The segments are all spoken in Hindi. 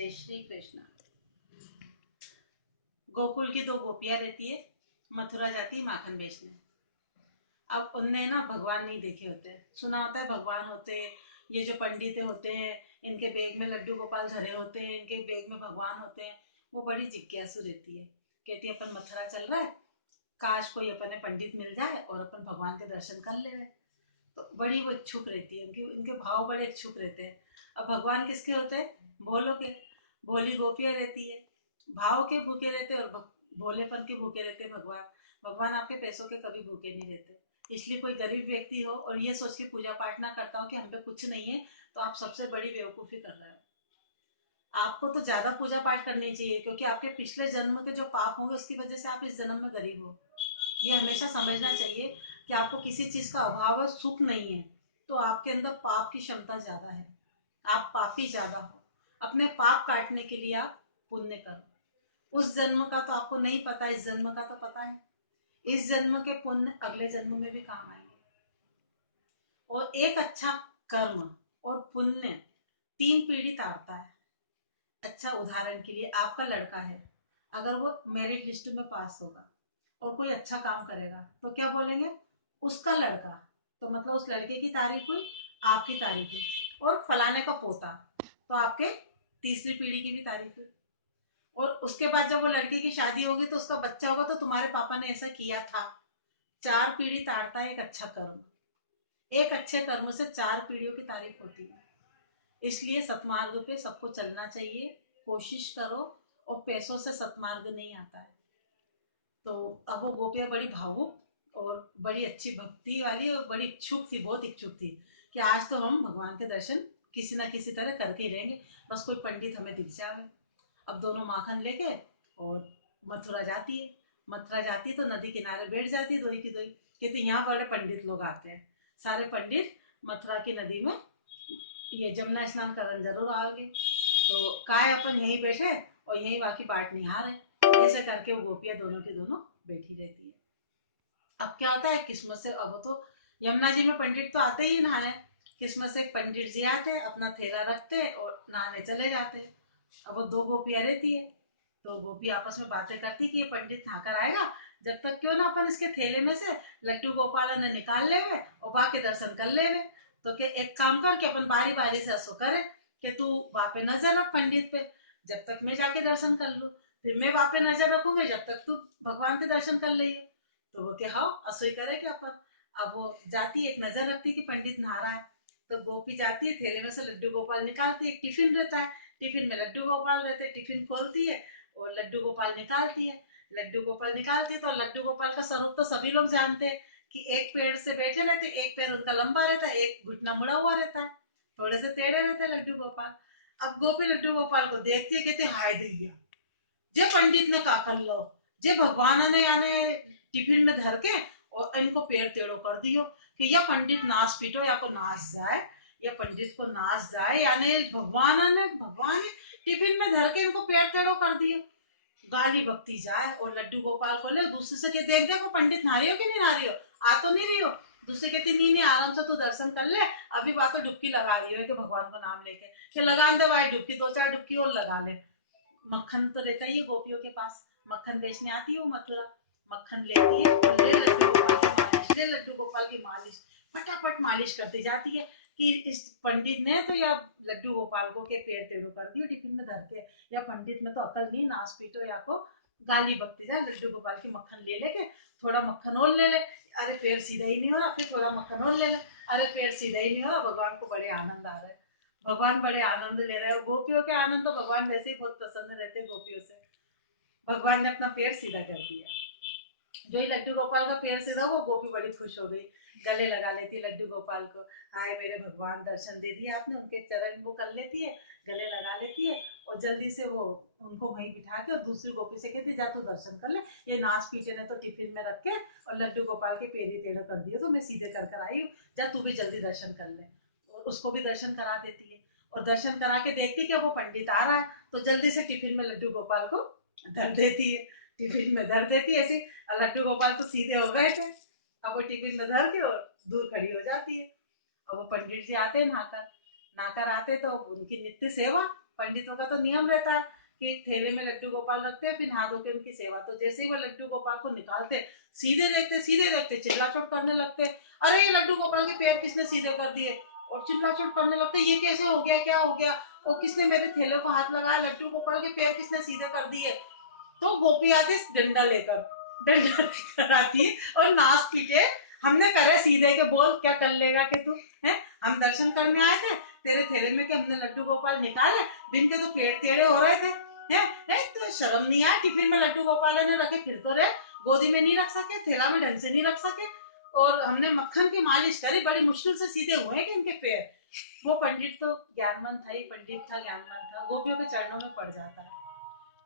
जय श्री कृष्ण। गोकुल की दो गोपियां रहती है, मथुरा जाती माखन बेचने। अब उनने ना भगवान नहीं देखे होते, सुना होता है भगवान होते हैं, ये जो पंडित होते हैं इनके बैग में लड्डू गोपाल धरे होते हैं, इनके बैग में भगवान होते हैं। वो बड़ी जिज्ञासु रहती है, कहती है अपन मथुरा चल रहा है, काश कोई अपने पंडित मिल जाए और अपन भगवान के दर्शन कर ले। तो बड़ी वो इच्छुक रहती है, उनके उनके भाव बड़े इच्छुक रहते हैं। अब भगवान किसके होते हैं? भोलों के। भोली गोपियां रहती है, भाव के भूखे रहते हैं और भोलेपन के भूखे रहते हैं। भगवान भगवान आपके पैसों के कभी भूखे नहीं रहते। इसलिए कोई गरीब व्यक्ति हो और ये सोच के पूजा पाठ ना करता हो कि हम पे कुछ नहीं है, तो आप सबसे बड़ी बेवकूफी कर रहे हो। आपको तो ज्यादा पूजा पाठ करनी चाहिए, क्योंकि आपके पिछले जन्म के जो पाप होंगे उसकी वजह से आप इस जन्म में गरीब हो। ये हमेशा समझना चाहिए कि आपको किसी चीज का अभाव है, सुख नहीं है, तो आपके अंदर पाप की क्षमता ज्यादा है, आप पापी ज्यादा हो। अपने पाप काटने के लिए आप पुण्य करो। उस जन्म का तो आपको नहीं पता, इस जन्म का तो पता है। इस जन्म के पुण्य अगले जन्म में भी काम आएंगे। और एक अच्छा कर्म और पुण्य 3 पीढ़ी तारता है। अच्छा, उदाहरण के लिए आपका लड़का है, अगर वो मेरिट लिस्ट में पास होगा और कोई अच्छा काम करेगा तो क्या बोलेंगे? उसका लड़का। तो मतलब उस लड़के की तारीफ हुई, आपकी तारीफ हुई। और फलाने का पोता, तो आपके तीसरी पीढ़ी की भी तारीफ हुई। और उसके बाद जब वो लड़के की शादी होगी तो उसका बच्चा होगा, तो तुम्हारे पापा ने ऐसा किया था। 4 पीढ़ी तारता है एक अच्छा कर्म। एक अच्छे कर्म से 4 पीढ़ियों की तारीफ होती है। इसलिए सतमार्ग पे सबको चलना चाहिए, कोशिश करो। और पैसों से सतमार्ग नहीं आता है। तो अब वो गोपियां बड़ी भावुक और बड़ी अच्छी भक्ति वाली और बड़ी इच्छुक थी, बहुत इच्छुक थी कि आज तो हम भगवान के दर्शन किसी ना किसी तरह करके ही रहेंगे, बस कोई पंडित हमें दिख जाए। अब दोनों माखन लेके और मथुरा जाती है। मथुरा जाती तो नदी किनारे बैठ जाती है, दोई की दोई, कहती यहाँ बड़े पंडित लोग आते हैं। सारे पंडित मथुरा की नदी में ये जमुना स्नान करने जरूर आओगे, तो काय अपन यहीं बैठे और यहीं बाकी बाट निहार है। ऐसे करके वो गोपियां दोनों की दोनों बैठी रहती है। अब क्या होता है, किस्मत से अब तो यमुना जी में पंडित तो आते ही नहाने। किस्मत से एक पंडित जी आते, अपना थैला रखते और नहाने चले जाते। अब वो दो गोपियां रहती है, तो गोपी आपस में बातें करती कि ये पंडित नहाकर आएगा, जब तक क्यों ना अपन इसके थैले में से लड्डू गोपाल ने निकाल ले और वहां के दर्शन कर ले। तो के एक काम कर के अपन बारी बारी से ऐसो करे कि तू वहां पे नजर रख पंडित पे, जब तक मैं जाके दर्शन कर लू। फिर मैं वहां पे नजर रखूंगी जब तक तू भगवान के दर्शन कर ले। तो वो क्या, हाँ असो ही करे क्या अपन। अब वो जाती एक नजर रखती कि पंडित नहा रहा है, तो गोपी जाती है, थैले में से लड्डू गोपाल निकालती है। टिफिन रहता है, टिफिन में लड्डू गोपाल रहते हैं, टिफिन खोलती है और लड्डू गोपाल निकालती है। लड्डू गोपाल निकालती है तो लड्डू गोपाल का स्वरूप तो सभी लोग जानते हैं कि एक पेड़ से बैठे रहते, एक पैर उनका लंबा रहता है, एक घुटना मुड़ा हुआ रहता है, थोड़े से टेढ़े रहते हैं लड्डू गोपाल। अब गोपी लड्डू गोपाल को देखती है, कहते हाय दैया, जे पंडित ने का कर लो, जे भगवान ने याने टिफिन में धर के और इनको पेड़ टेढ़ो कर दियो कि या पंडित नाश पीटो या को नाश जाए, या पंडित को नाश जाए, यानी भगवान ने टिफिन में धर के इनको पेड़ टेढ़ो कर दियो। गाली बकती जाए और लड्डू गोपाल को ले दूसरे से के देख देखो पंडित नहा रही हो कि नहीं नहा रही हो, आ तो नहीं रही हो। दूसरे कहती नहीं नहीं आराम से तू दर्शन कर ले, अभी बात तो डुबकी लगा रही हो कि भगवान को नाम लेके, कि लगा दे भाई डुबकी, 2-4 डुबकी और लगा ले। मक्खन तो रहता ही है गोपियों के पास, मक्खन बेचने आती है वो मथुरा। मक्खन लेती है और ले लड्डू गोपाल की मालिश, ले लड्डू गोपाल की मालिश, फटाफट मालिश करती जाती है कि इस पंडित ने तो या लड्डू गोपाल को के पेड़ टेढ़ो कर दियो टिफिन में धर के, या पंडित में तो अकल नहीं, नाच पीटो या को गाली बकती जाए। लड्डू गोपाल की मक्खन ले लेके थोड़ा मक्खन और ले ले, अरे पेड़ सीधा ही नहीं हो रहा, फिर थोड़ा मक्खन और ले ले, अरे पेड़ सीधा ही नहीं हो रहा। भगवान को बड़े आनंद आ रहा है, भगवान बड़े आनंद ले रहे हैं। गोपियों के आनंद तो भगवान वैसे ही बहुत प्रसन्न रहते हैं गोपियों से। भगवान ने अपना पैर सीधा कर दिया, जो ही लड्डू गोपाल का पैर सीधा, वो गोपी बड़ी खुश हो गई, गले लगा लेती है लड्डू गोपाल को, हाय मेरे भगवान दर्शन दे दिए आपने, उनके चरण वो कर लेती है, गले लगा लेती है और जल्दी से वो उनको वहीं बिठा के और दूसरी गोपी से कहती जा तू दर्शन कर ले, ये नाच पीटे ने तो टिफिन में रख के और लड्डू गोपाल के पैर ही टेढ़ा कर दिए, तो मैं सीधे कर कर आई हूँ, जा तू भी जल्दी दर्शन कर ले। और उसको भी दर्शन करा देती है और दर्शन करा के देखती कि वो पंडित आ रहा है, तो जल्दी से टिफिन में लड्डू गोपाल को धर देती है, टिफिन में धर देती है ऐसी। लड्डू गोपाल तो सीधे हो गए थे, अब वो टिफिन में धर के और दूर खड़ी हो जाती है। अब वो पंडित जी आते हैं नहाकर, नहाकर आते तो उनकी नित्य सेवा, पंडितों का तो नियम रहता है कि थैले में लड्डू गोपाल रखते हैं, फिर नहा धो के उनकी सेवा। तो जैसे ही वो लड्डू गोपाल को निकालते, सीधे देखते चिल्लाचोट करने लगते, अरे ये लड्डू गोपाल के पैर किसने सीधे कर दिए, और चिल्लाचोट करने लगते, ये कैसे हो गया, क्या हो गया, और किसने मेरे थैले को हाथ लगाया, लड्डू गोपाल के पैर किसने सीधे कर दिए। तो गोपी आती डंडा लेकर आती है और नाच पीटे, हमने करे सीधे के, बोल क्या कर लेगा कि तू है, हम दर्शन करने आए थे, तेरे थैले में के हमने लड्डू गोपाल निकाले, दिन के तो पेड़ टेढ़े हो रहे थे, है तो शर्म नहीं आया, टिफिन में लड्डू गोपाल ने रखे, फिर तो रहे, गोदी में नहीं रख सके, थैला में ढंग से नहीं रख सके, और हमने मक्खन की मालिश करी, बड़ी मुश्किल से सीधे हुए कि इनके पैर। वो पंडित तो ज्ञानमंद था ही, पंडित था, ज्ञानमंद था, गोपियों के चरणों में पड़ जाता है,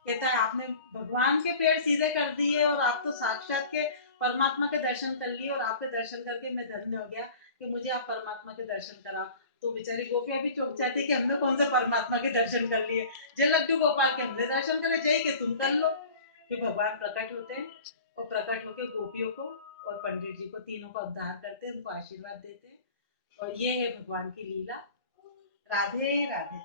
कहता है आपने भगवान के पैर सीधे कर दिए, और आप तो साक्षात के परमात्मा के दर्शन कर लिए, और आपके दर्शन करके मैं धन्य हो गया कि मुझे आप परमात्मा के दर्शन कराओ। तो बेचारी गोपियां भी चौंक जाती कि हमने कौन सा परमात्मा के दर्शन कर लिए, जय लड्डू गोपाल के हमने दर्शन करे, जय के तुम कर लो। फिर भगवान प्रकट होते हैं, और प्रकट होकर गोपियों को और पंडित जी को तीनों का उद्धार करते हैं, उनको आशीर्वाद देते हैं। और ये है भगवान की लीला। राधे राधे।